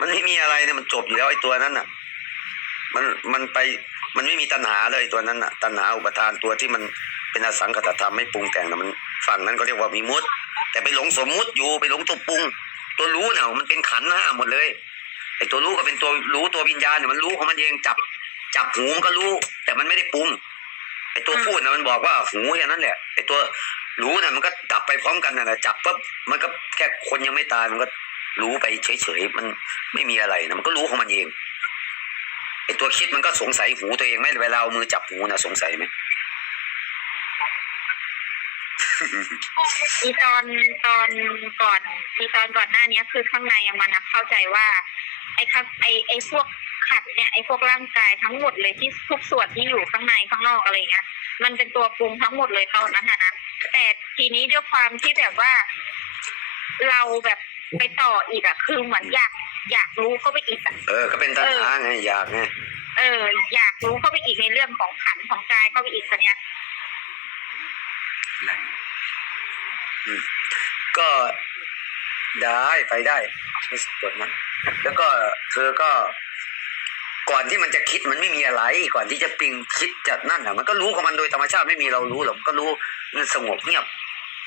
มันไม่มีอะไรเนี่ยมันจบอยู่แล้วไอ้ตัวนั้นน่ะ มันมันไปมันไม่มีตัณหาเลยตัวนั้นน่ะ ตัณหาอุปทานตัวที่มันเป็นอสังขตธรรมไม่ปรุงแต่งนะมันฝั่งนั้นก็เรียกว่ามีมุตแต่ไปหลงสมมุติอยู่ไปหลงตัวปรุง ตัวรู้เนี่ยมันเป็นขันห้าหมดเลยไอ้ตัวรู้ก็เป็นตัวรู้ตัววิญญาณเนี่ยมันรู้ของมันเองจับ จับหูมันก็รู้ แต่มันไม่ได้ปรุงไอ้ตัวพูดนะมันบอกว่าหูแค่นั้นแหละไอ้ตัวรู้น่ะมันก็ดับไปพร้อมกันน่ะแหละจับปุ๊บมันก็แค่คนยังไม่ตายมันก็ รู้ไปเฉยๆมันไม่มีอะไรนะมันก็รู้ของมันเองไอตัวคิดมันก็สงสัยหูตัวเองไหมเวลาเอามือจับหูนะสงสัยไหมอีตอนตอนก่อนอีตอนก่อนหน้านี้คือข้างในอะมันอะเข้าใจว่า ไอ้ครับไอ้ไอ้พวกขัดเนี่ยไอ้พวกร่างกายทั้งหมดเลยที่ทุกส่วนที่อยู่ข้างในข้างนอกอะไรเงี้ยมันเป็นตัวปรุงทั้งหมดเลยตอนนั้นนะนะแต่ทีนี้ด้วยความที่แบบว่า เราแบบ ไปต่ออีกอะคือเหมือนอยากอยากรู้เข้าไปอีกอะเออ ก็เป็นตัณหาไงอยากไงเออ อยากรู้เข้าไปอีกในเรื่องของขันธ์ของกายเข้าไปอีกคนเนี้ยก็ได้ไปได้ไม่สดมัน แล้วก็เธอก็ ก่อนที่มันจะคิดมันไม่มีอะไร ก่อนที่จะปิงคิดจัดนั่นอะ มันก็รู้ของมันโดยธรรมชาติไม่มีเรารู้หรอกมันก็รู้มันสงบเงียบ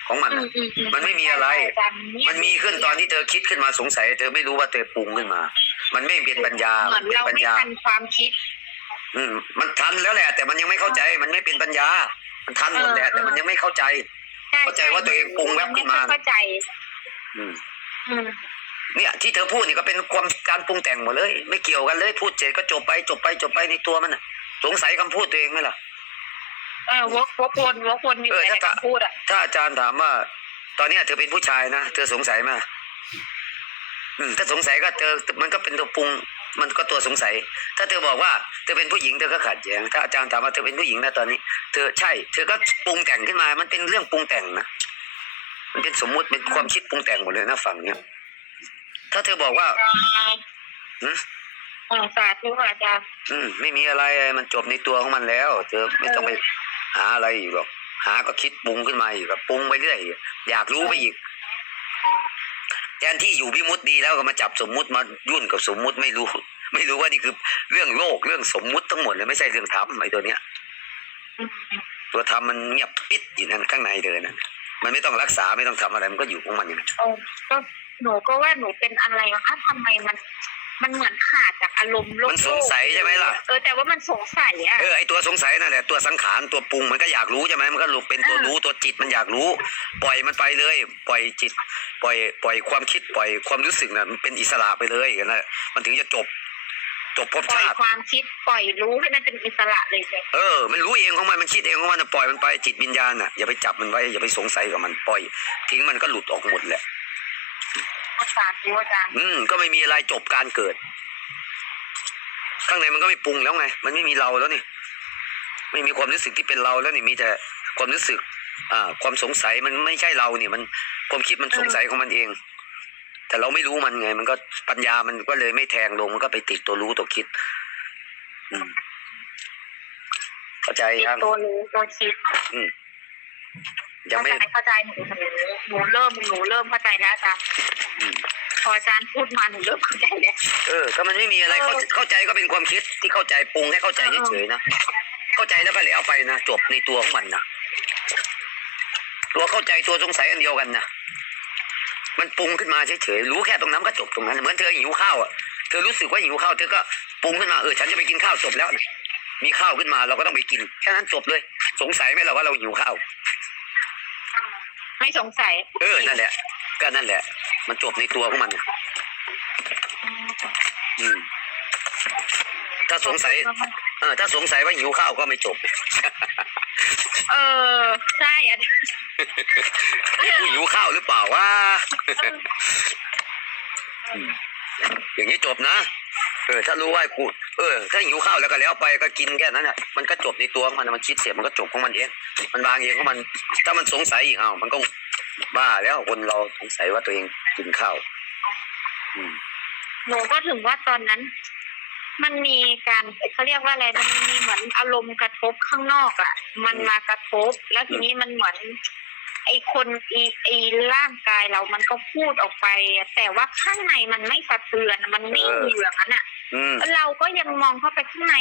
ของมันอืน่ะมอือืมันไม่มีอะไร มันมีขึ้นตอนที่เธอคิดขึ้นมาสงสัย เธอไม่รู้ว่าเธอปรุงขึ้นมา มันไม่เป็นปัญญาเหมืมัอนนเป็นเราปัญไม่ญา ทันความคิด อืมมันทันแล้วแหละ แต่มันยังไม่เข้าใจ มันไม่เป็นปัญญา มันทันหมดแหละแต่มันยังไม่เข้าใจ ช่เข้าใจว่าตัวเองปรุงแวบขึ้นมาไเข้าใจ อืมอืมเนี่ยที่เธอพูดนี่ก็เป็นความการปรุงแต่งหมดเลย ไม่เกี่ยวกันเลย พูดเสร็จก็จบไปจบไปจบไปในตัวมันน่ะ สงสัยคำพูดตัวเองไหมล่ะ เออวกวกวนวกวนอยู่เออในถ้า คำพูดอะ ถ้าอาจารย์ถามว่า ตอนเนี้ยเธอเป็นผู้ชายนะเธอสงสัยไหมอืมถ้าสงสัยก็เธอมันก็เป็นตัวปรุง มันก็ตัวสงสัย ถ้าเธอบอกว่าเธอเป็นผู้หญิงเธอก็ขัดแย้งถ้าอาจารย์ถามว่าเธอเป็นผู้หญิงนะตอนนี้ เธอใช่ เธอก็ปรุงแต่งขึ้นมา มันเป็นเรื่องปรุงแต่งนะมันเป็นสมมุติเป็นความคิดปรุงแต่งหมดเลยนะฝั่งเนี้ยถ้าเธอบอกว่าหืมเออสาธุอาจารย์ อืมไม่มีอะไรมันจบในตัวของมันแล้ว เธอไม่ต้องไป หาอะไรอีกหรอก หาก็คิดปรุงขึ้นมาอีกปรุงไปเรื่อยอยากรู้ไปอีกแทนที่อยู่วิมุติดีแล้วก็มาจับสมมุติมายุ่นกับสมมุติไม่รู้ ไม่รู้ว่านี่คือเรื่องโลกเรื่องสมมุติทั้งหมดเลยไม่ใช่เรื่องธรรมไอ้ตัวเนี้ย ตัวธรรมมันเงียบปิดอยู่นั่นข้างในเลยนะมันไม่ต้องรักษาไม่ต้องทำอะไรมันก็อยู่ของมันอย่างนั้นเออก็หนูก็ว่าหนูเป็นอะไรวะอ้าวทำไมมัน มันเหมือนขาดจากอารมณ์โลกมันสงสัยใช่ไหมล่ะ เออแต่ว่ามันสงสัยอะ เออไอตัวสงสัยนั่นแหละตัวสังขารตัวปรุงมันก็อยากรู้ใช่ไหมมันก็ลุกเป็นตัวอ่ารู้รู้ตัวจิตมันอยากรู้ ปล่อยมันไปเลย ปล่อยจิต ปล่อย ปล่อยความคิดปล่อยความรู้สึกน่ะมันเป็นอิสระไปเลยนะมันถึงจะจบ จบภพปล่อยชาติ ความคิดปล่อยรู้ให้มันเป็นอิสระเลยเลยเออ มันรู้เองของมัน มันคิดเองของมันน่ะปล่อยมันไปจิตวิญญาณน่ะ อย่าไปจับมันไว้ อย่าไปสงสัยกับมันปล่อย ทิ้งมันก็หลุดออกหมดแหละ สาธุอาจารย์อืม ก็ไม่มีอะไรจบการเกิด ข้างในมันก็ไม่ปรุงแล้วไง มันไม่มีเราแล้วนี่ ไม่มีความรู้สึกที่เป็นเราแล้วนี่มีแต่ความรู้สึก อ่า ความสงสัยมันไม่ใช่เราเนี่ยมันความคิดมันสงสัยของมันเอง แต่เราไม่รู้มันไง มันก็ปัญญามันก็เลยไม่แทงลงมันก็ไปติดตัวรู้ตัวคิด อืมเข้าใจติดยังตัวรู้ตัวคิด ยังไม่เข้าใจเข้าใจหนูหนูหนูเริ่มหนูเริ่มเข้าใจแล้วอาจารย์อืมพออาจารย์พูดมาหนูเริ่มเข้าใจแล้วเออก็มันไม่มีอะไรเข้าเออเข้าใจก็เป็นความคิดที่เข้าใจปรุงให้เข้าใจเออเฉยๆนะเข้าใจแล้วก็แล้วไปนะจบในตัวของมันนะตัวเข้าใจตัวสงสัยอันเดียวกันนะมันปรุงขึ้นมาเฉยๆรู้แค่ตรงนั้นก็จบตรงนั้นเหมือนเธอหิวข้าวอะเธอรู้สึกว่าหิวข้าวเธอก็ปรุงขึ้นมาเออฉันจะไปกินข้าวจบแล้ว มีข้าวขึ้นมาเราก็ต้องไปกินแค่นั้นจบเลย สงสัยไหมเราว่าเราหิวข้าว ไม่สงสัยเออนั่นแหละก็นั่นแหละ มันจบในตัวของมันน่ะอืม ถ้าสงสัย เออ ถ้าสงสัยว่าหิวข้าวก็ไม่จบ เออใช่อาจารย์นี่กูหิวข้าวหรือเปล่าวะ อย่างนี้จบนะ เออถ้ารู้ว่ากูเออถ้าหิวข้าวแล้วก็แล้วไปก็กินแค่นั้นน่ะมันก็จบในตัวของมันมันคิดเสร็จมันก็จบของมันเองมันวางเองของมัน ถ้ามันสงสัยอีกอ้าวมันก็บ้าแล้วคนเราสงสัยว่าตัวเองกินข้าวอืมหนูก็ถึงว่าตอนนั้น มันมีการเขาเรียกว่าอะไรมันมีเหมือนอารมณ์กระทบข้างนอกอะ มันมากระทบ แล้วทีนี้มันเหมือนไอคนไอไอร่างกายเรามันก็พูดออกไปอะแต่ว่าข้างในมันไม่สะเทือนมันนิ่งอยู่อย่างนั้นอะ อืมเราก็ยังมองเข้าไปข้างใน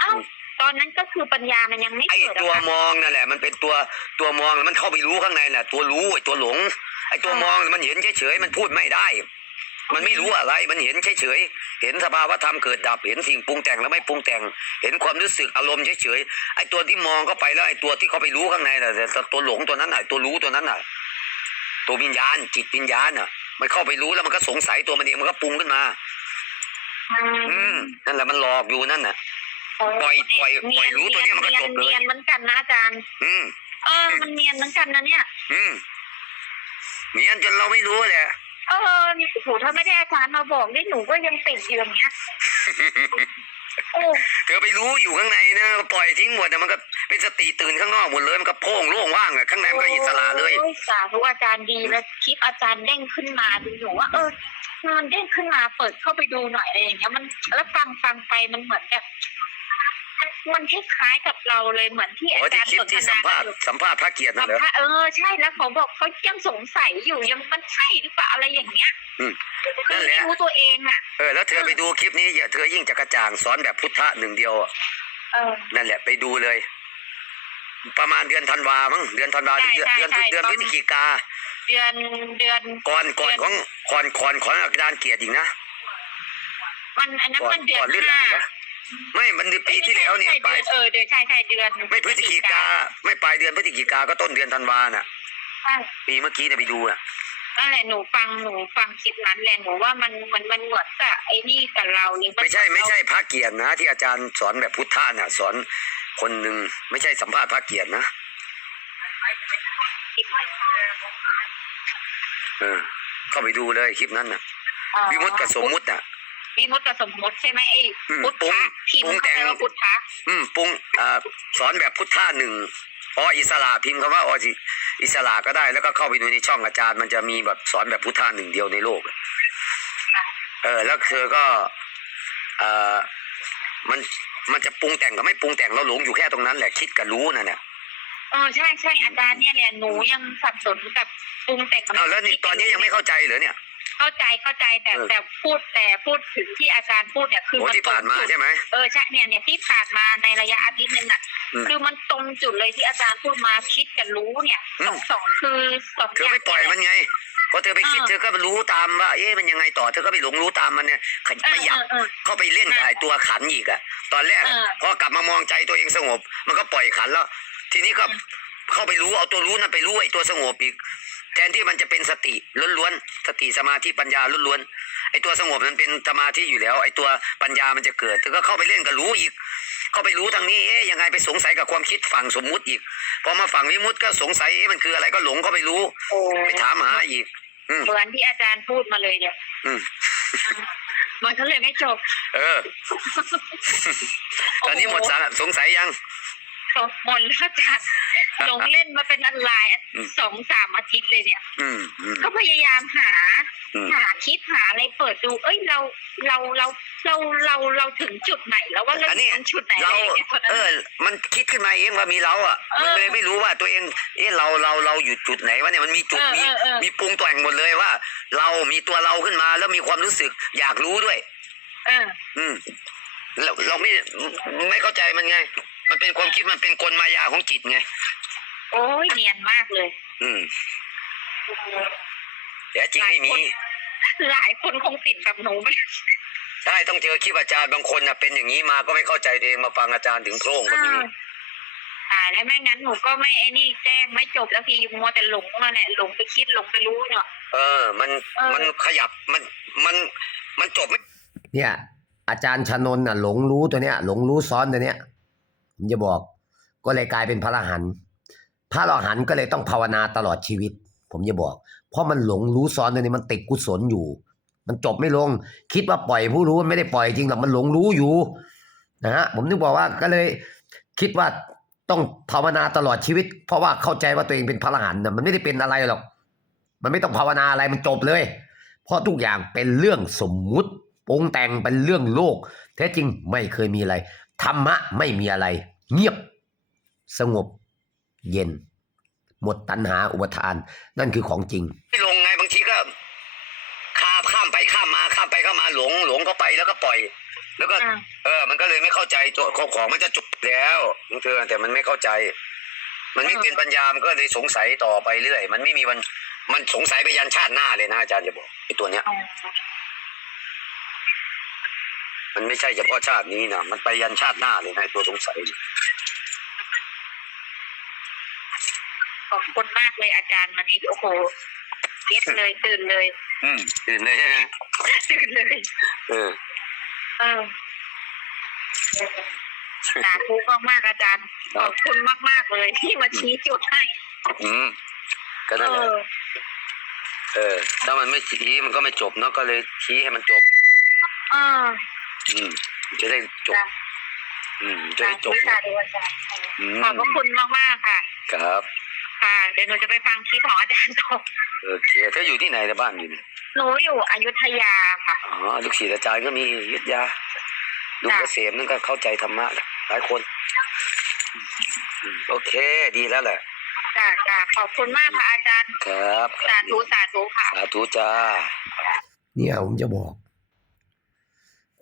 เอ้าอืมตอนนั้นก็คือปัญญามันยังไม่ไอ้เกิดอะตัวค่ะ มองนั่นแหละ มันเป็นตัวตัวมองมันเข้าไปรู้ข้างในน่ะ ตัวรู้ไอ้ตัวหลง ไอ้ตัวมองมันเห็นเฉยๆมันพูดไม่ได้ มันไม่รู้อะไรมันเห็นเฉยๆเห็นสภาวะธรรมเกิดดับเห็นสิ่งปรุงแต่งแล้วไม่ปรุงแต่ง เห็นความรู้สึกอารมณ์เฉยๆไอ้ตัวที่มองเข้าไปแล้วไอ้ตัวที่เขาไปรู้ข้างในน่ะแต่ตัวหลงตัวนั้นน่ะตัวรู้ตัวนั้นน่ะ ตัววิญญาณจิตวิญญาณน่ะ มันเข้าไปรู้แล้วมันก็สงสัยตัวมันเองมันก็ปรุงขึ้นมา อืมนั่นแหละมันหลอกอยู่นั่นน่ะ ปล่อยปล่อยปล่อยรู้ตัวเนี้ยมันก็จบเลย เนียนเหมือนกันนะอาจารย์ อืม เออ มันเนียนเหมือนกันนะเนี่ย อืมเนียนจนเราไม่รู้แหละ เออโอ้โหถ้าไม่ได้อาจารย์มาบอกนี่หนูก็ยังติดอยู่อย่างเงี้ยโอ้ เธอไปรู้อยู่ข้างในนะปล่อยทิ้งหมดแต่มันก็เป็นสติตื่นข้างนอกหมดเลยมันก็โพ่งโล่งว่างอะข้างในมันก็อิสระเลยโอ้สาธุอาจารย์ดีแล้วคลิปอาจารย์เด้งขึ้นมาดูหนูว่า เออมันเด้งขึ้นมาเปิดเข้าไปดูหน่อยอะไรอย่างเงี้ยมันแล้วฟังฟังไปมันเหมือนแบบมันมันคล้ายๆกับเราเลยเหมือนที่อาโอ้ยที่จารย์คลิปสนทที่สันามกัภานษอณ์ยู่สัมภาษณ์พระเกียรติสันั่นมเหรอภาษณ์เออใช่แล้วเขาบอกเขายังสงสัยอยู่ยังมันใช่หรือเปล่าอะไรอย่างเงี้ยอืมคื นั่อนแหไม่ละรู้ตัวเองอะเออแล้วเธอไปดูคลิปนี้เธอยิ่งจะกระจ่างสอนแบบพุทธะหนึ่งเดียวอะเออนั่นแหละไปดูเลย ประมาณเดือนธันวามั้งเดือนธันวาหรือเดือนใช่เดือนใช่เดือนตอนพฤศจิกาเดือนเดือนก่อนก่อนเดือนของก่อนก่อนของอาจารย์เกียรติอีกนะมันอันนั้นก่อนมันเดือก่อนนหรือหลัห้างวะไม่ มันปีที่แล้วเนี่ยใช่ปลายเออเดือนใช่ใช่เดือน ไม่พฤศจิกา ไม่ปลายเดือนพฤศจิกาก็ต้นเดือนธันวาน่ะใช่ปีเมื่อกี้เนี่ยไปดูอะ นั่นแหละหนูฟังหนูฟังคลิปนั้นแหละหนูว่ามันมันมันเหมือนกับไอ้นี่กับเราเลยนไม่ใช่ไม่ใช่พระเกียรตินะ ที่อาจารย์สอนแบบพุทธะน่ะ สอนคนหนึ่งไม่ใช่สัมภาษณ์พระเกียรตินะเออเข้าไปดูเลยคลิปนั้นน่ะ อ๋อวิมุตติกับสมมุติน่ะ วิมุตติกับสมมุติใช่ไหมไอ้อืมพุทปรุงธะพิมปรุงพ์แต่เข้างไปว่าพุทธะอืมปรุงอ่าสอนแบบพุทธะหนึ่งออิสระพิมพ์คำว่าออิ อิสระก็ได้แล้วก็เข้าไปดูในช่องอาจารย์มันจะมีแบบสอนแบบพุทธะหนึ่งเดียวในโลก เออ แล้วเธอก็เอ่อมันมันจะปรุงแต่งกับไม่ปรุงแต่งเราหลงอยู่แค่ตรงนั้นแหละคิดกับรู้นั่นแหละเออใช่ใช่อาจารย์เนี่ยแหละหนูยังสับสนกับปรุงแต่งกับเอาแล้วนี่ตอนนี้ยังไม่เข้าใจเหรอเนี่ย เข้าใจเข้าใจแต่เออ แต่พูดแต่พูดถึงที่อาจารย์พูดเนี่ยคือโอ้มันที่ผ่านมาตรงจุดใช่ไหม เออใช่เนี่ยเนี่ยที่ผ่านมาในระยะอาทิตย์หนึงอะ อืมคือมันตรงจุดเลยที่อาจารย์พูดมาคิดกับรู้เนี่ยอืมสองสองคือสองเธอไม่ปล่อยมันไงพอเธอไปคิดเออเธอก็ไปรู้ตามว่า เอ๊ะมันยังไงต่อเธอก็ไปหลงรู้ตามมันเนี่ยขเอไปอยับเออเออ เข้าไปเล่นกับไอ้ตัวขันอีกอะตอนแรกอะเออพอกลับมามองใจตัวเองสงบ มันก็ปล่อยขันแล้ว ทีนี้ก็เข้าไปรู้เอาตัวรู้นั่นไปรู้ไอ้ตัวสงบอีกแทนที่มันจะเป็นสติล้วนๆสติสมาธิปัญญาล้วนๆไอ้ตัวสงบมันเป็นสมาธิอยู่แล้ว ไอ้ตัวปัญญามันจะเกิดเธอก็เข้าไปเล่นกับรู้อีก เข้าไปรู้ทางนี้เอ๊ะยังไงไปสงสัยกับความคิดฝั่งสมมุติอีกพอมาฝั่งวิมุตติก็สงสัยเอ๊ะมันคืออะไรก็หลงเข้าไปรู้โอ้ไปถามหาอีกอืมเหมือนที่อาจารย์พูดมาเลยเนี่ยอืมมันก็เลยไม่จบ เออ ตอนนี้หมดสาระสงสัยยังจบหมดแล้วอาจารย์หลงเล่นมาเป็นอะไรอืม สองสามอาทิตย์เลยเนี่ย อืมอืม ก็พยายามหา อืม หาคลิปหาอะไรเปิดดู เอ้ยเราเราเราเราเราเราถึงจุดไหนแล้วว่าเราอันนี้ ถึงจุดไหนเราอะไรอย่างเงี้ยตอนนั้น เออ มันคิดขึ้นมาเองว่ามีเราอะเออมันเลยไม่รู้ว่าตัวเองเอ๊ะเราเราเราอยู่จุดไหนวะเนี่ยมันมีจุดเออมีเออเออ มีปรุงแต่งหมดเลยว่า เรามีตัวเราขึ้นมาแล้วมีความรู้สึกอยากรู้ด้วย เออ อืมเราเราไม่ไม่เข้าใจมันไง มันเป็นความคิดมันเป็นกลมายาของจิตไง โอ้ยเนียนมากเลย อืมแต่จริงไม่มี หลายคนคงติดแบบหนูไม่ใช่ต้องเจอคลิปอาจารย์บางคนน่ะเป็นอย่างนี้มาก็ไม่เข้าใจตัวเองมาฟังอาจารย์ถึงโพร่งก็มีตายแล้วไม่งั้นหนูก็ไม่ไอ้นี่แจ้งไม่จบแล้วพี่มัวแต่หลงมาเนี่ยหลงไปคิดหลงไปรู้เนาะเออ มันเออมันขยับมันมันมันจบไม่เนี่ย อาจารย์ชนนน่ะ หลงรู้ตัวเนี้ย หลงรู้ซ้อนตัวเนี้ยผมจะบอก ก็เลยกลายเป็นพระอรหันต์ พระอรหันต์ก็เลยต้องภาวนาตลอดชีวิต ผมจะบอก เพราะมันหลงรู้ซ้อนตัวนี้มันติดกุศลอยู่ มันจบไม่ลง คิดว่าปล่อยผู้รู้มันไม่ได้ปล่อยจริงหรอกมันหลงรู้อยู่นะฮะผมนึกบอกว่าก็เลยคิดว่าต้องภาวนาตลอดชีวิต เพราะว่าเข้าใจว่าตัวเองเป็นพระอรหันต์นะมันไม่ได้เป็นอะไรหรอก มันไม่ต้องภาวนาอะไรมันจบเลย เพราะทุกอย่างเป็นเรื่องสมมุติปรุงแต่งเป็นเรื่องโลก แท้จริงไม่เคยมีอะไร ธรรมะไม่มีอะไร เงียบสงบ เย็น หมดตัณหาอุปทาน นั่นคือของจริง ไม่ลงไงบางทีก็ข้ามข้ามไปข้ามมาข้ามไปข้ามมาหลงหลงเข้าไปแล้วก็ปล่อย แล้วก็อ่าเออ มันก็เลยไม่เข้าใจตัวของของมันจะจบแล้วมันคือแต่มันไม่เข้าใจ มันไม่เป็นปัญญามันก็เลยสงสัยต่อไปเรื่อยมันไม่มีวันมันสงสัยไปยันชาติหน้าเลยนะอาจารย์จะบอกไอ้ตัวเนี้ยอ๋อมันไม่ใช่เฉพาะชาตินี้นะมันไปยันชาติหน้าเลยนะไอ้ตัวสงสัยเนี่ย ขอบคุณ มากเลยอาจารย์วันนี้โอ้โหเก็ตเลยตื่นเลยอืมตื่นเลยใช่ไหมตื่นเลยเออเออสาธุมากมากๆอาจารย์ขอบคุณมากมากๆเลยที่มาชี้จุดให้ อืมก็เอนั่นแหละอเออ ถ้ามันไม่ชี้มันก็ไม่จบเนาะก็เลยชี้ให้มันจบเอออืม จะได้จบจ้ะอืม จะสาได้จธุบสาธุอาจารย์อืมขอบพระคุณมากมากๆค่ะ ครับ ค่ะเดี๋ยวหนูจะไปฟังคลิปของอาจารย์ต่อโอเคเธออยู่ที่ไหนในบ้านอยู่เนี่ยหนูอยู่อยุธยาค่ะ อ๋อลูกศิษย์อาจารย์ก็มีอยุทธยาลุงจ้ะเกษมนั่นก็เข้าใจธรรมะหลายคนอืมโอเค ดีแล้วแหละ จ้าจ้าขอบคุณมากค่ะอาจารย์ครับสาธุสาธุค่ะ สาธุจ้า เนี่ยผมจะบอก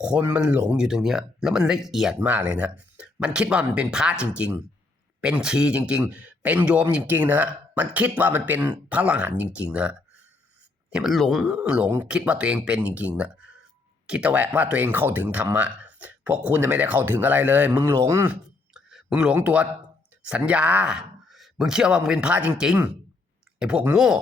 คนมันหลงอยู่ตรงเนี้ย แล้วมันละเอียดมากเลยนะ มันคิดว่ามันเป็นพระจริง ๆ เป็นชีจริง ๆ เป็นโยมจริง ๆ นะฮะมันคิดว่ามันเป็นพระอรหันต์จริง ๆ นะที่มันหลงหลงคิดว่าตัวเองเป็นจริง ๆ นะคิดแต่ว่าตัวเองเข้าถึงธรรมะพวกคุณน่ะไม่ได้เข้าถึงอะไรเลย มึงหลง มึงหลงตัวสัญญา มึงเชื่อว่ามึงเป็นพระจริง ๆไอ้พวกโง่